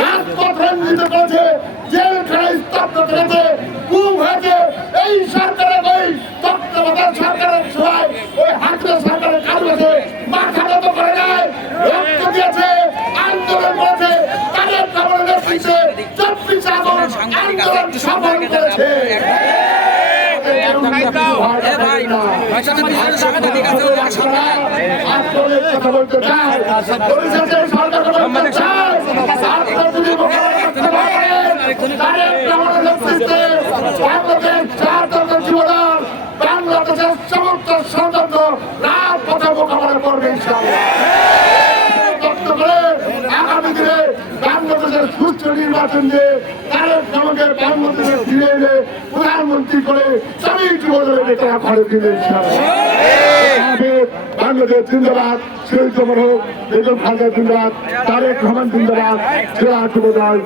রাজপথ রঞ্জিত করেছে, জেলখানায় স্তব্ধ করেছে, গুম হয়েছে। এই সরকারের ওই তত্ত্বাবধায়ক সরকারের সময় ওই হাসিনা সরকারের কাজ হয়েছে, মাথা নত করে নাই, রক্ত দিয়েছে, আন্দোলন করেছে, তাদের খবরের নেতৃত্বে 24 আগস্ট আন্দোলন সফল করেছে। কথা বলতে চাই, পরিষদের সরকার বলতে চাই, আপনার যদি বাংলাদেশ জাতীয় জীবন, বাংলাদেশের সমস্ত ষড়যন্ত্র রাজপথে মোকাবেলা করবে ইনশাআল্লাহ। আগামী দিনে বাংলাদেশের সুষ্ঠু নির্বাচন দিয়ে তারেক রহমানকে বাংলাদেশে ফিরে এনে প্রধানমন্ত্রী করে সবই জীবনের নেতা ঘরে ফিরে ইনশাআল্লাহ। বাংলাদেশ জিন্দাবাদ, শহীদ বেগম খালেদা জিন্দাবাদ, তারেক রহমান জিন্দাবাদ, জেলা যুবদল